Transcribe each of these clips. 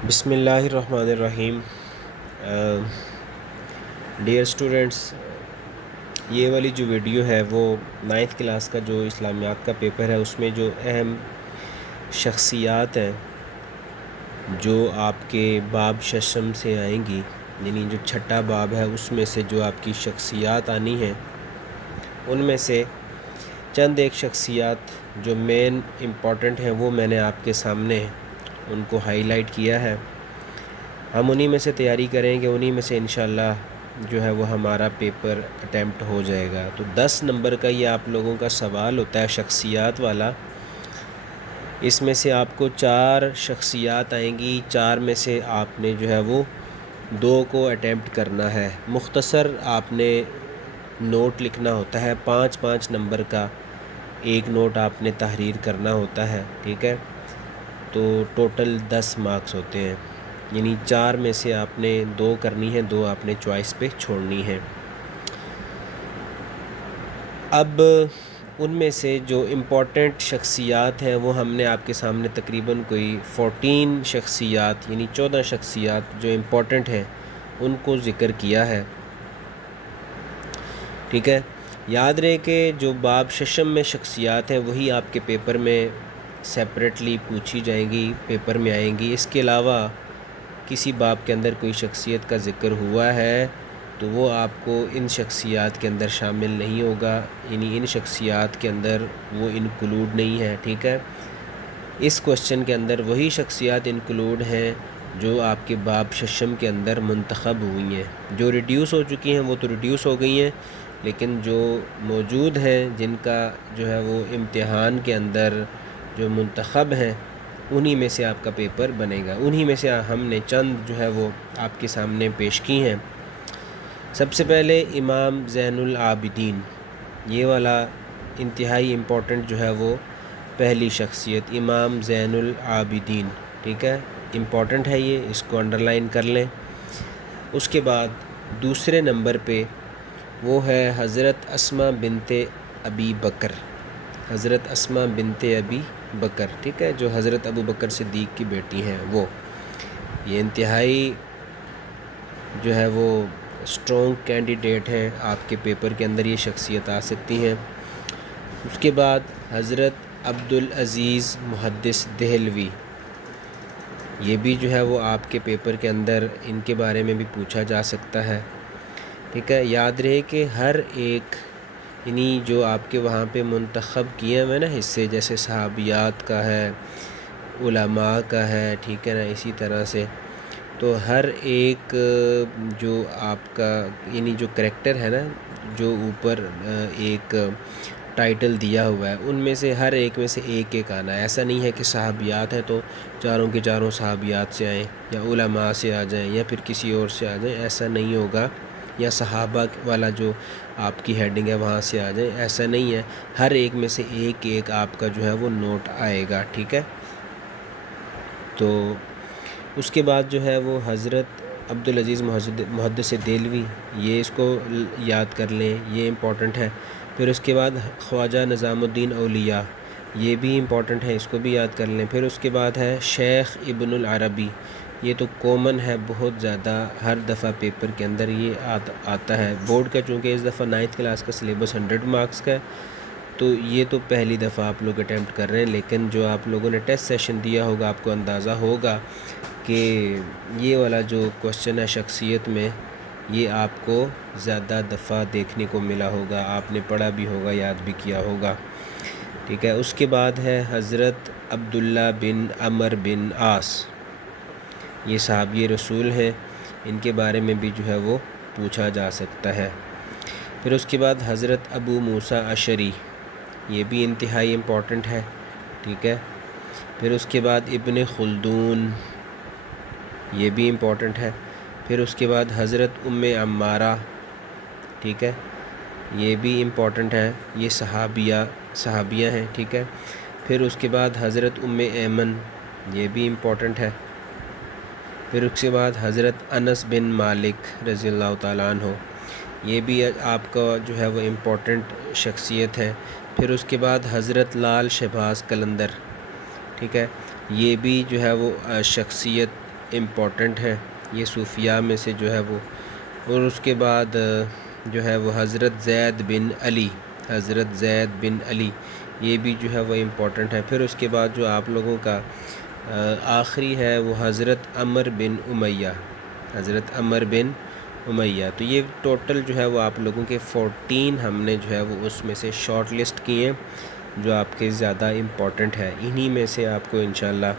بسم اللہ الرحمن الرحیم۔ ڈیئر اسٹوڈنٹس، یہ والی جو ویڈیو ہے وہ 9th کلاس کا جو اسلامیات کا پیپر ہے اس میں جو اہم شخصیات ہیں جو آپ کے باب ششم سے آئیں گی، یعنی جو چھٹا باب ہے اس میں سے جو آپ کی شخصیات آنی ہیں ان میں سے چند ایک شخصیات جو مین امپورٹنٹ ہیں وہ میں نے آپ کے سامنے ان کو ہائی لائٹ کیا ہے۔ ہم انہی میں سے تیاری کریں گے، انہی میں سے انشاءاللہ جو ہے وہ ہمارا پیپر اٹیمپٹ ہو جائے گا۔ تو 10 نمبر کا یہ آپ لوگوں کا سوال ہوتا ہے شخصیات والا۔ اس میں سے آپ کو 4 شخصیات آئیں گی، 4 میں سے آپ نے جو ہے وہ 2 کو اٹیمپٹ کرنا ہے۔ مختصر آپ نے نوٹ لکھنا ہوتا ہے، 5 نمبر کا ایک نوٹ آپ نے تحریر کرنا ہوتا ہے، ٹھیک ہے؟ تو ٹوٹل 10 مارکس ہوتے ہیں، یعنی 4 میں سے آپ نے 2 کرنی ہے، 2 آپ نے چوائس پہ چھوڑنی ہے۔ اب ان میں سے جو امپورٹنٹ شخصیات ہیں وہ ہم نے آپ کے سامنے تقریباً کوئی 14 شخصیات یعنی 14 شخصیات جو امپورٹنٹ ہیں ان کو ذکر کیا ہے، ٹھیک ہے؟ یاد رہے کہ جو باب ششم میں شخصیات ہیں وہی آپ کے پیپر میں سیپریٹلی پوچھی جائیں گی، پیپر میں آئیں گی۔ اس کے علاوہ کسی باب کے اندر کوئی شخصیت کا ذکر ہوا ہے تو وہ آپ کو ان شخصیات کے اندر شامل نہیں ہوگا، یعنی ان شخصیات کے اندر وہ انکلوڈ نہیں ہے، ٹھیک ہے؟ اس کوشچن کے اندر وہی شخصیات انکلوڈ ہیں جو آپ کے باب ششم کے اندر منتخب ہوئی ہیں۔ جو ریڈیوس ہو چکی ہیں وہ تو ریڈیوس ہو گئی ہیں، لیکن جو موجود ہیں جن کا جو ہے وہ امتحان کے اندر جو منتخب ہیں انہی میں سے آپ کا پیپر بنے گا۔ انہی میں سے ہم نے چند جو ہے وہ آپ کے سامنے پیش کی ہیں۔ سب سے پہلے امام زین العابدین، یہ والا انتہائی امپورٹنٹ جو ہے وہ پہلی شخصیت امام زین العابدین، ٹھیک ہے؟ امپورٹنٹ ہے یہ، اس کو انڈرلائن کر لیں۔ اس کے بعد دوسرے نمبر پہ وہ ہے حضرت اسماء بنت ابی بکر، حضرت اسماء بنت ابی بکر، ٹھیک ہے؟ جو حضرت ابو بکر صدیق کی بیٹی ہیں وہ، یہ انتہائی جو ہے وہ اسٹرونگ کینڈیڈیٹ ہیں، آپ کے پیپر کے اندر یہ شخصیت آ سکتی ہیں۔ اس کے بعد حضرت عبدالعزیز محدث دہلوی، یہ بھی جو ہے وہ آپ کے پیپر کے اندر ان کے بارے میں بھی پوچھا جا سکتا ہے، ٹھیک ہے؟ یاد رہے کہ ہر ایک یعنی جو آپ کے وہاں پہ منتخب کیے ہوئے نا حصے، جیسے صحابیات کا ہے، علماء کا ہے، ٹھیک ہے نا؟ اسی طرح سے تو ہر ایک جو آپ کا یعنی جو کریکٹر ہے نا، جو اوپر ایک ٹائٹل دیا ہوا ہے، ان میں سے ہر ایک میں سے ایک ایک آنا ہے۔ ایسا نہیں ہے کہ صحابیات ہیں تو چاروں کے چاروں صحابیات سے آئیں، یا علماء سے آ جائیں، یا پھر کسی اور سے آ جائیں، ایسا نہیں ہوگا۔ یا صحابہ والا جو آپ کی ہیڈنگ ہے وہاں سے آ جائیں، ایسا نہیں ہے۔ ہر ایک میں سے ایک ایک آپ کا جو ہے وہ نوٹ آئے گا، ٹھیک ہے؟ تو اس کے بعد جو ہے وہ حضرت عبدالعزیز محدث دہلوی، یہ اس کو یاد کر لیں، یہ امپورٹنٹ ہے۔ پھر اس کے بعد خواجہ نظام الدین اولیاء، یہ بھی امپورٹنٹ ہے، اس کو بھی یاد کر لیں۔ پھر اس کے بعد ہے شیخ ابن العربی، یہ تو کامن ہے، بہت زیادہ ہر دفعہ پیپر کے اندر یہ آتا ہے۔ بورڈ کا چونکہ اس دفعہ 9th کلاس کا سلیبس 100 مارکس کا ہے تو یہ تو پہلی دفعہ آپ لوگ اٹیمپٹ کر رہے ہیں، لیکن جو آپ لوگوں نے ٹیسٹ سیشن دیا ہوگا آپ کو اندازہ ہوگا کہ یہ والا جو کوشچن ہے شخصیت میں، یہ آپ کو زیادہ دفعہ دیکھنے کو ملا ہوگا، آپ نے پڑھا بھی ہوگا، یاد بھی کیا ہوگا، ٹھیک ہے؟ اس کے بعد ہے حضرت عبداللہ بن عمر بن عاص، یہ صحابی رسول ہیں، ان کے بارے میں بھی جو ہے وہ پوچھا جا سکتا ہے۔ پھر اس کے بعد حضرت ابو موسیٰ اشعری، یہ بھی انتہائی امپورٹنٹ ہے، ٹھیک ہے؟ پھر اس کے بعد ابن خلدون، یہ بھی امپورٹنٹ ہے۔ پھر اس کے بعد حضرت ام عمارہ، ٹھیک ہے؟ یہ بھی امپورٹنٹ ہے، یہ صحابیہ ہیں، ٹھیک ہے؟ پھر اس کے بعد حضرت ام ایمن، یہ بھی امپورٹنٹ ہے۔ پھر اس کے بعد حضرت انس بن مالک رضی اللہ تعالیٰ عنہ، یہ بھی آپ کا جو ہے وہ امپورٹنٹ شخصیت ہے۔ پھر اس کے بعد حضرت لال شہباز قلندر، ٹھیک ہے؟ یہ بھی جو ہے وہ شخصیت امپورٹنٹ ہیں، یہ صوفیاء میں سے جو ہے وہ. اور اس کے بعد جو ہے وہ حضرت زید بن علی یہ بھی جو ہے وہ امپورٹنٹ ہے. پھر اس کے بعد جو آپ لوگوں کا آخری ہے وہ حضرت عمر بن امیہ. تو یہ ٹوٹل جو ہے وہ آپ لوگوں کے 14 ہم نے جو ہے وہ اس میں سے شارٹ لسٹ کیے ہیں جو آپ کے زیادہ امپورٹنٹ ہے. انہی میں سے آپ کو انشاءاللہ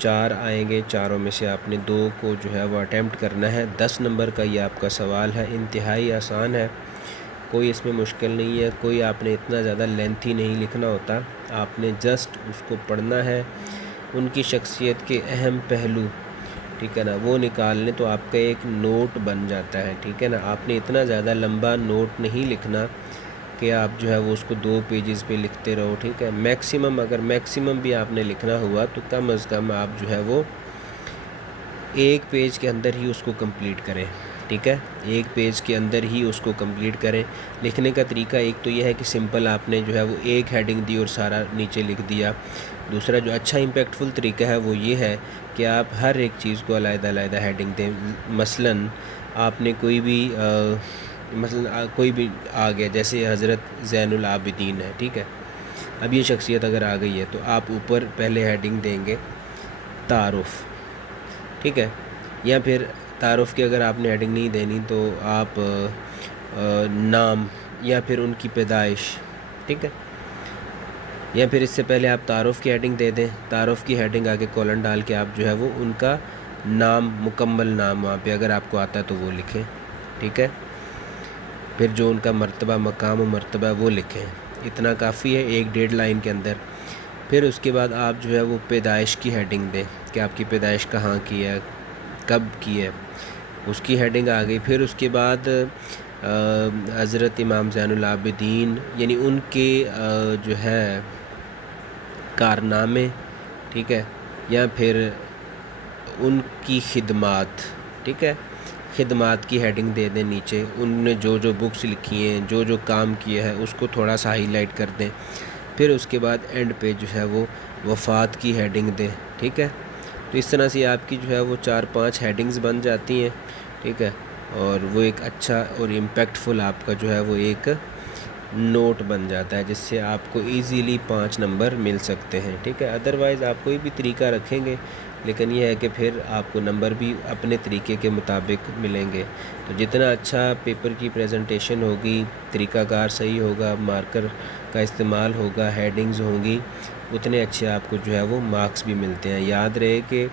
4 آئیں گے، چاروں میں سے آپ نے 2 کو جو ہے وہ اٹیمپٹ کرنا ہے. 10 نمبر کا یہ آپ کا سوال ہے، انتہائی آسان ہے، کوئی اس میں مشکل نہیں ہے، کوئی آپ نے اتنا زیادہ لینتھی نہیں لکھنا ہوتا. آپ نے جسٹ اس کو پڑھنا ہے، ان کی شخصیت کے اہم پہلو، ٹھیک ہے نا، وہ نکال لیں تو آپ کا ایک نوٹ بن جاتا ہے. ٹھیک ہے نا، آپ نے اتنا زیادہ لمبا نوٹ نہیں لکھنا کہ آپ جو ہے وہ اس کو 2 پیجز پہ لکھتے رہو. ٹھیک ہے، میکسیمم بھی آپ نے لکھنا ہوا تو کم از کم آپ جو ہے وہ 1 پیج کے اندر ہی اس کو کمپلیٹ کریں. ٹھیک ہے، 1 پیج کے اندر ہی اس کو کمپلیٹ کریں. لکھنے کا طریقہ ایک تو یہ ہے کہ سمپل آپ نے جو ہے وہ ایک ہیڈنگ دی اور سارا نیچے لکھ دیا. دوسرا جو اچھا امپیکٹفل طریقہ ہے وہ یہ ہے کہ آپ ہر ایک چیز کو علیحدہ ہیڈنگ دیں. مثلاً آپ نے کوئی بھی آ گیا، جیسے حضرت زین العابدین ہے. ٹھیک ہے، اب یہ شخصیت اگر آ گئی ہے تو آپ اوپر پہلے ہیڈنگ دیں گے تعارف. ٹھیک ہے، یا پھر تعارف کی اگر آپ نے ہیڈنگ نہیں دینی تو آپ نام یا پھر ان کی پیدائش. ٹھیک ہے، یا پھر اس سے پہلے آپ تعارف کی ہیڈنگ دے دیں، تعارف کی ہیڈنگ آگے کولن ڈال کے آپ جو ہے وہ ان کا نام، مکمل نام وہاں پہ اگر آپ کو آتا ہے تو وہ لکھیں. ٹھیک ہے، پھر جو ان کا مرتبہ، مقام و مرتبہ وہ لکھیں. اتنا کافی ہے 1-1.5 لائن کے اندر. پھر اس کے بعد آپ جو ہے وہ پیدائش کی ہیڈنگ دیں کہ آپ کی پیدائش کہاں کی ہے، کب کی ہے، اس کی ہیڈنگ آ گئی. پھر اس کے بعد حضرت امام زین العابدین یعنی ان کے جو ہے کارنامے، ٹھیک ہے، یا پھر ان کی خدمات. ٹھیک ہے، خدمات کی ہیڈنگ دے دیں نیچے. ان نے جو بکس لکھی ہیں، جو کام کیا ہے اس کو تھوڑا سا ہائی لائٹ کر دیں. پھر اس کے بعد اینڈ پہ جو ہے وہ وفات کی ہیڈنگ دیں. ٹھیک ہے، تو اس طرح سے آپ کی جو ہے وہ 4-5 ہیڈنگز بن جاتی ہیں. ٹھیک ہے، اور وہ ایک اچھا اور امپیکٹفل آپ کا جو ہے وہ ایک نوٹ بن جاتا ہے جس سے آپ کو ایزیلی 5 نمبر مل سکتے ہیں. ٹھیک ہے، ادروائز آپ کوئی بھی طریقہ رکھیں گے لیکن یہ ہے کہ پھر آپ کو نمبر بھی اپنے طریقے کے مطابق ملیں گے. تو جتنا اچھا پیپر کی پریزنٹیشن ہوگی، طریقہ کار صحیح ہوگا، مارکر کا استعمال ہوگا، ہیڈنگز ہوں گی، اتنے اچھے آپ کو جو ہے وہ مارکس بھی ملتے ہیں. یاد رہے کہ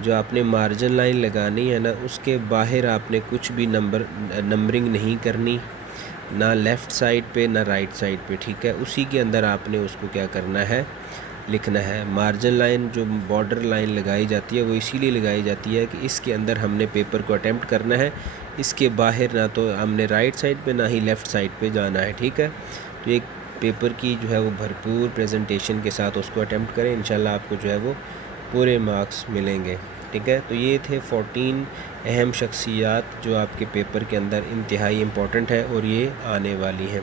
جو آپ نے مارجن لائن لگانی ہے نا، اس کے باہر آپ نے کچھ بھی نمبرنگ نہیں کرنی، نہ لیفٹ سائڈ پہ نہ رائٹ سائڈ پہ. ٹھیک ہے، اسی کے اندر آپ نے اس کو کیا کرنا ہے، لکھنا ہے. مارجن لائن جو بارڈر لائن لگائی جاتی ہے وہ اسی لیے لگائی جاتی ہے کہ اس کے اندر ہم نے پیپر کو اٹیمپٹ کرنا ہے، اس کے باہر نہ تو ہم نے رائٹ سائڈ پہ نہ ہی لیفٹ سائڈ پہ جانا ہے. ٹھیک ہے، تو ایک پیپر کی جو ہے وہ بھرپور پریزنٹیشن کے ساتھ اس کو اٹیمپٹ کریں، انشاءاللہ آپ کو جو ہے وہ پورے مارکس ملیں گے. ٹھیک ہے، تو یہ تھے 14 اہم شخصیات جو آپ کے پیپر کے اندر انتہائی امپورٹنٹ ہے اور یہ آنے والی ہیں.